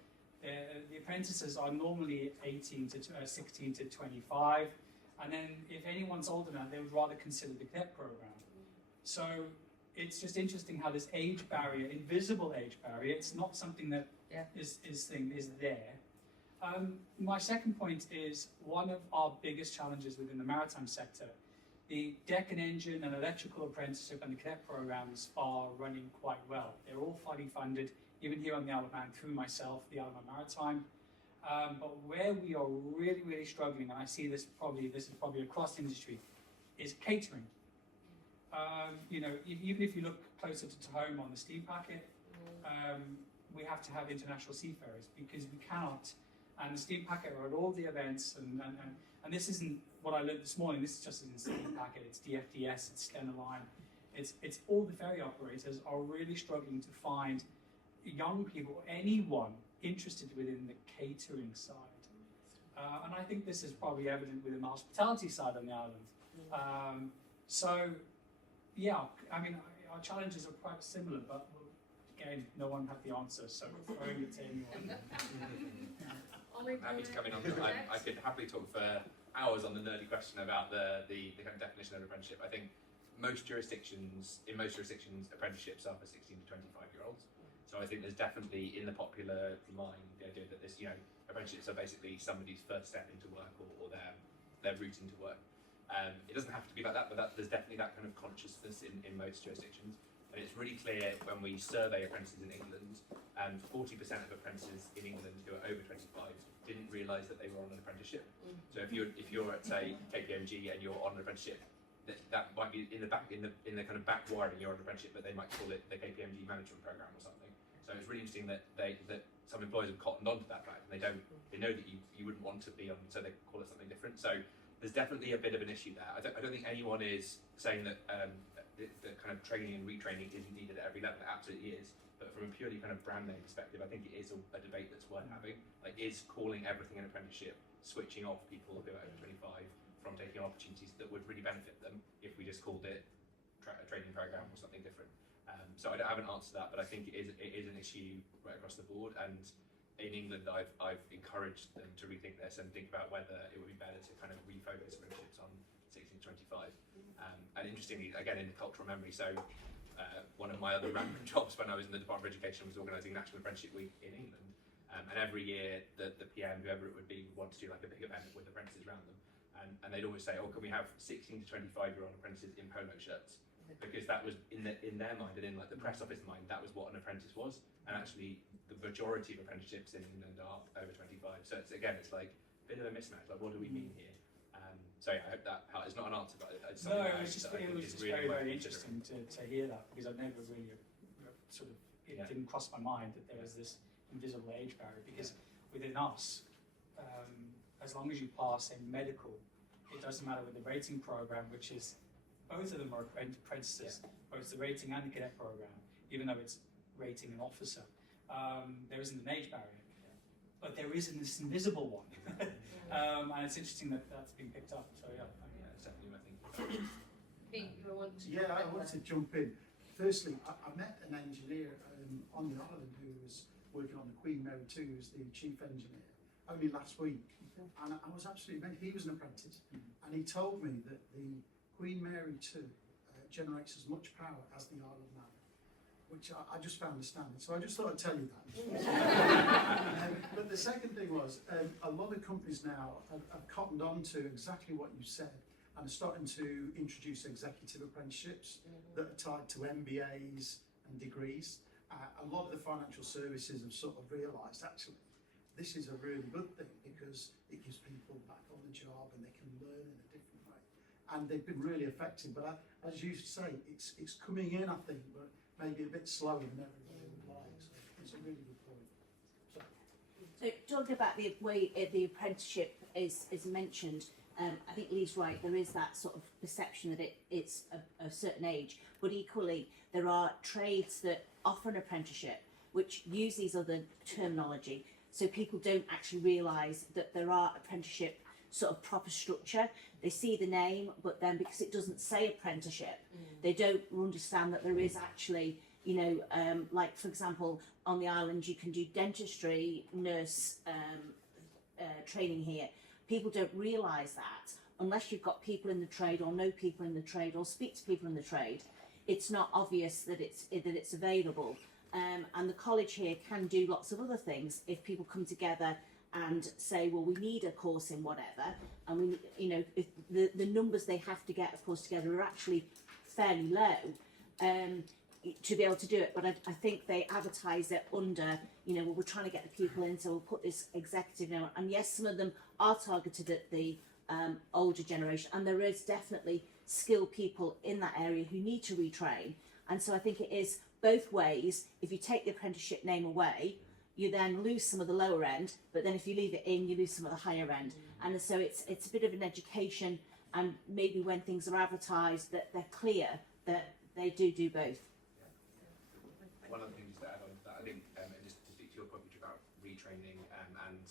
the apprentices are normally 16 to 25, and then if anyone's old enough, they would rather consider the cadet program. So it's just interesting how this age barrier, invisible age barrier, it's not something that is there. My second point is one of our biggest challenges within the maritime sector. The deck and engine and electrical apprenticeship and the cadet programs are running quite well. They're all fully funded, even here on the Isle of Man through myself, the Isle of Man Maritime. But where we are really, really struggling, and I see this is probably across industry, is catering. You know, even if you look closer to home on the steam packet, we have to have international seafarers because we cannot. And the steam packet are at all the events, and this isn't what I learned this morning. This is just in steam packet. It's DFDS, it's Stena Line. It's all the ferry operators are really struggling to find young people, anyone interested within the catering side. And I think this is probably evident within the hospitality side on the island. So, yeah, I mean, our challenges are quite similar, but again, no one had the answer, so throwing it to anyone. I'm happy to come in on that. I could happily talk for hours on the nerdy question about the kind of definition of apprenticeship. I think in most jurisdictions, apprenticeships are for 16 to 25-year-olds. So I think there's definitely in the popular mind the idea that this, you know, apprenticeships are basically somebody's first step into work or their route into work. It doesn't have to be like that, but there's definitely that kind of consciousness in most jurisdictions. And it's really clear when we survey apprentices in England, 40% of apprentices in England who are over 25 didn't realise that they were on an apprenticeship. So if you're at say KPMG and you're on an apprenticeship, that might be in the kind of back wiring you're on an apprenticeship, but they might call it the KPMG management program or something. So it's really interesting that some employers have cottoned onto that fact, and they know that you wouldn't want to be on, so they call it something different. So there's definitely a bit of an issue there. I don't think anyone is saying that the kind of training and retraining isn't needed at every level. It absolutely is. But from a purely kind of brand name perspective, I think it is a debate that's worth having. Like, is calling everything an apprenticeship switching off people who are over 25 from taking on opportunities that would really benefit them if we just called it a training program or something different? So I don't have an answer to that, but I think it is an issue right across the board. And in England, I've encouraged them to rethink this and think about whether it would be better to kind of refocus apprenticeships on 16 to 25. And interestingly, again, in the cultural memory, so one of my other random jobs when I was in the Department of Education was organising National Apprenticeship Week in England. And every year, the PM, whoever it would be, would want to do like a big event with apprentices around them. And they'd always say, oh, can we have 16 to 25-year-old apprentices in polo shirts? Because that was in their mind and in like the press office mind, that was what an apprentice was. And actually, the majority of apprenticeships in England are over 25. So it's like a bit of a mismatch. Like, what do we mean here? So yeah, I hope that it's not an answer, but it's something it was just really very interesting to hear that, because I've never really didn't cross my mind that there was this invisible age barrier. Because within us, as long as you pass a medical, it doesn't matter with the rating program, which is both of them are apprentices, both the rating and the cadet program, even though it's rating an officer. There isn't an age barrier, but there is this invisible one. And it's interesting that that's been picked up. So yeah, it's definitely my thing. Yeah, I wanted to jump in. Firstly, I met an engineer on the island who was working on the Queen Mary 2 as the chief engineer only last week, and I was absolutely amazed. He was an apprentice, and he told me that the Queen Mary 2 generates as much power as the Isle of Man, which I just found astounding. So I just thought I'd tell you that. But the second thing was, a lot of companies now have cottoned on to exactly what you said and are starting to introduce executive apprenticeships that are tied to MBAs and degrees. A lot of the financial services have sort of realised, actually, this is a really good thing because it gives people back on the job and they can learn in a different way. And they've been really effective. But as you say, it's coming in, I think, but maybe a bit slower than everybody would like. So it's a really good point. So talking about the way the apprenticeship is mentioned, I think Lee's right. There is that sort of perception that it's a certain age, but equally there are trades that offer an apprenticeship which use these other terminology, so people don't actually realise that there are apprenticeship sort of proper structure. They see the name, but then because it doesn't say apprenticeship, they don't understand that there is actually, you know, like for example, on the island you can do dentistry, nurse training here. People don't realise that unless you've got people in the trade or know people in the trade or speak to people in the trade. It's not obvious that it's available. And the college here can do lots of other things if people come together and say, well, we need a course in whatever, and we, you know, if the numbers they have to get, of course, together are actually fairly low, to be able to do it. But I think they advertise it under, you know, well, we're trying to get the people in, so we'll put this executive now. And yes, some of them are targeted at the older generation, and there is definitely skilled people in that area who need to retrain. And so I think it is both ways. If you take the apprenticeship name away, you then lose some of the lower end, but then if you leave it in, you lose some of the higher end. And so it's a bit of an education, and maybe when things are advertised, that they're clear that they do both. One of the things to add on to that, I think, and just to speak to your point, which is about retraining, and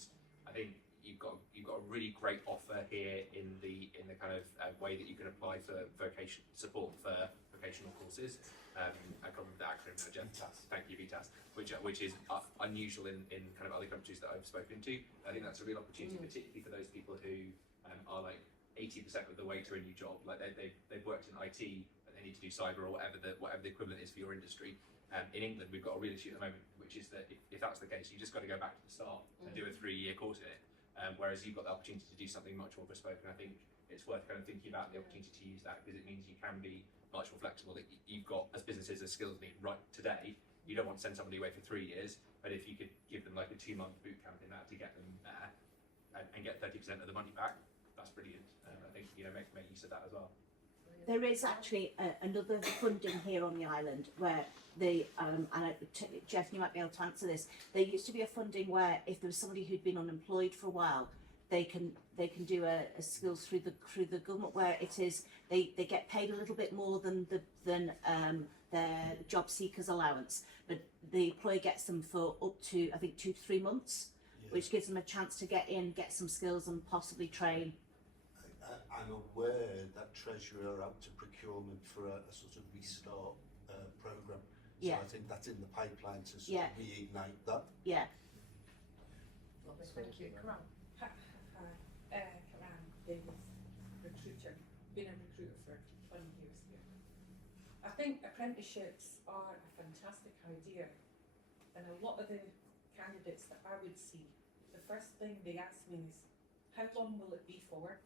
I think you've got a really great offer here in the kind of way that you can apply for vocation support for vocational courses. I come with the acronym now, VTAS. Thank you, VTAS, which is unusual in kind of other countries that I've spoken to. I think that's a real opportunity, particularly for those people who are like 80% of the way to a new job. Like they've worked in IT, but they need to do cyber or whatever the equivalent is for your industry. In England, we've got a real issue at the moment, which is that if that's the case, you just got to go back to the start and do a 3-year course in it. Whereas you've got the opportunity to do something much more bespoke, and I think it's worth kind of thinking about the opportunity to use that, because it means you can be much more flexible. That you've got, as businesses, a skills need right today. You don't want to send somebody away for 3 years, but if you could give them like a 2-month boot camp in that to get them there and get 30% of the money back, that's brilliant. I think, you know, make use of that as well. There is actually another funding here on the island where the Jeff, you might be able to answer this. There used to be a funding where if there was somebody who'd been unemployed for a while, they can do a skills through the government, where it is they get paid a little bit more than their job seekers allowance, but the employer gets them for up to, I think, 2 to 3 months, which gives them a chance to get in, get some skills, and possibly train. I'm aware that Treasurer are out to procurement for a sort of restart programme. So I think that's in the pipeline to sort of reignite that. Yeah. Lovely, thank you. Come on. Karan Davis, recruiter. Been a recruiter for 20 years here. I think apprenticeships are a fantastic idea, and a lot of the candidates that I would see, the first thing they ask me is, how long will it be for?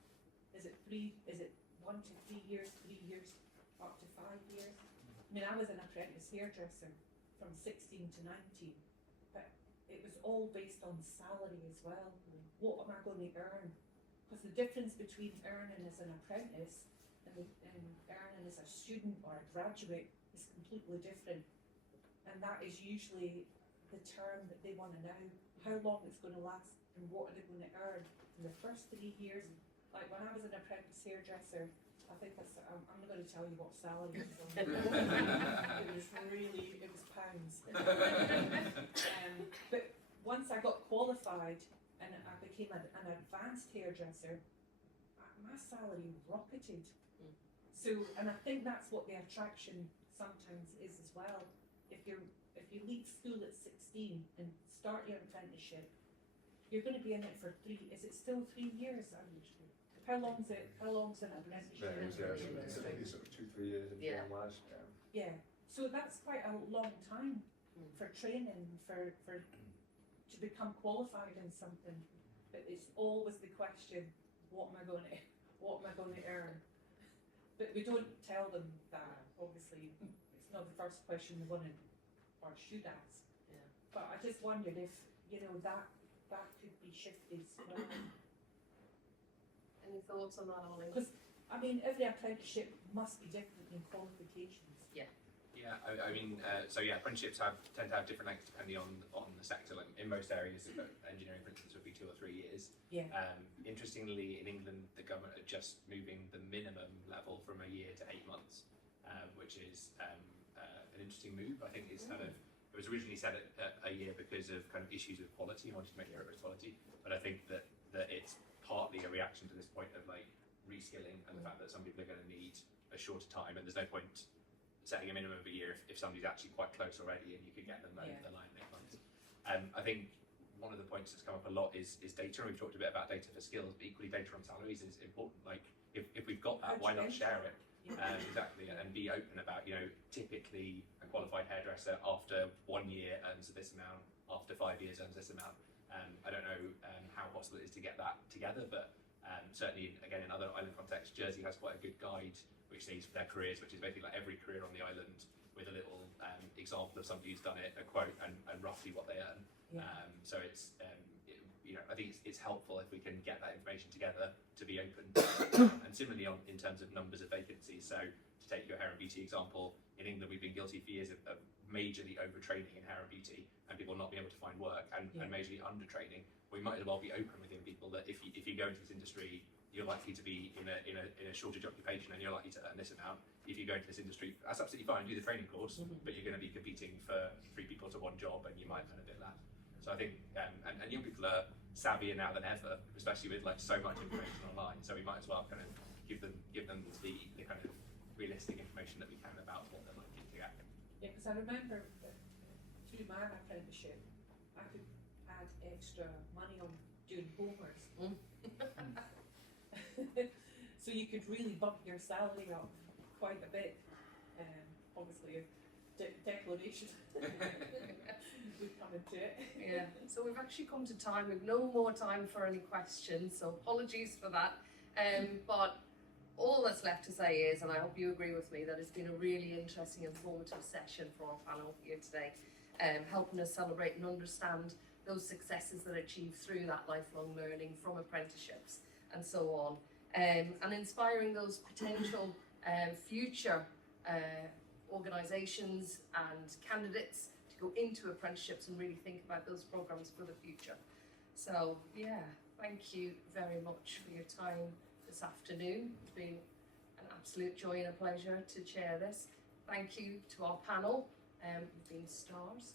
Is it 1 to 3 years, 3 years, up to 5 years? I mean, I was an apprentice hairdresser from 16 to 19, but it was all based on salary as well. What am I going to earn? Because the difference between earning as an apprentice and earning as a student or a graduate is completely different. And that is usually the term that they want to know, how long it's going to last and what are they going to earn in the first 3 years. Like when I was an apprentice hairdresser, I think I'm not going to tell you what salary it was on. It was pounds. But once I got qualified and I became an advanced hairdresser, my salary rocketed. So, and I think that's what the attraction sometimes is as well. If you leave school at 16 and start your apprenticeship, you're going to be in it for 3. Is it still 3 years? How long's an apprenticeship? It's sort of 2-3 years in last. Yeah. So that's quite a long time for training, for to become qualified in something. But it's always the question: what am I going to earn? But we don't tell them that. Obviously, it's not the first question they want to or should ask. Yeah. But I just wondered if that could be shifted. Any thoughts on that, Ollie? Because I mean, every apprenticeship must be different in qualifications. Yeah. Yeah, I mean, apprenticeships tend to have different lengths depending on the sector. Like in most areas, engineering, for instance, would be 2 or 3 years. Yeah. Interestingly, in England, the government are just moving the minimum level from a year to 8 months, which is an interesting move. I think it's kind of, it was originally set at a year because of kind of issues with quality and wanted to make sure it was quality. But I think that it's partly a reaction to this point of like reskilling and the fact that some people are going to need a shorter time, and there's no point setting a minimum of a year if somebody's actually quite close already and you could get them over the line in 8 months. I think one of the points that's come up a lot is data, and we've talked a bit about data for skills, but equally data on salaries is important. Like if we've got that, why not share it? Exactly, and be open about, typically a qualified hairdresser after 1 year earns this amount, after 5 years earns this amount. I don't know possibilities to get that together. But certainly, again, in other island contexts, Jersey has quite a good guide which says their careers, which is basically like every career on the island with a little example of somebody who's done it, a quote, and roughly what they earn. Yeah. So it's I think it's helpful if we can get that information together to be open. And similarly, in terms of numbers of vacancies. So to take your hair and beauty example, in England we've been guilty for years of majorly overtraining in hair and beauty, and people not being able to find work, and majorly undertraining. We might as well be open with young people that if you go into this industry, you're likely to be in a shortage occupation, and you're likely to earn this amount. If you go into this industry, that's absolutely fine. Do the training course, but you're going to be competing for 3 people to 1 job, and you might earn a bit less. So I think, and young people are savvier now than ever, especially with like so much information online. So we might as well kind of give them the kind of realistic information that we can about what they're likely to get. Yeah, because I remember that through my apprenticeship, I could add extra money on doing homers. So you could really bump your salary up quite a bit. Obviously, if declaration would come into it. Yeah, so we've actually come to time. We've no more time for any questions, so apologies for that. But all that's left to say is, and I hope you agree with me, that it's been a really interesting, informative session for our panel here today, helping us celebrate and understand those successes that are achieved through that lifelong learning from apprenticeships and so on, and inspiring those potential future organisations and candidates to go into apprenticeships and really think about those programmes for the future. So yeah, thank you very much for your time this afternoon. It's been an absolute joy and a pleasure to chair this. Thank you to our panel. You've been stars.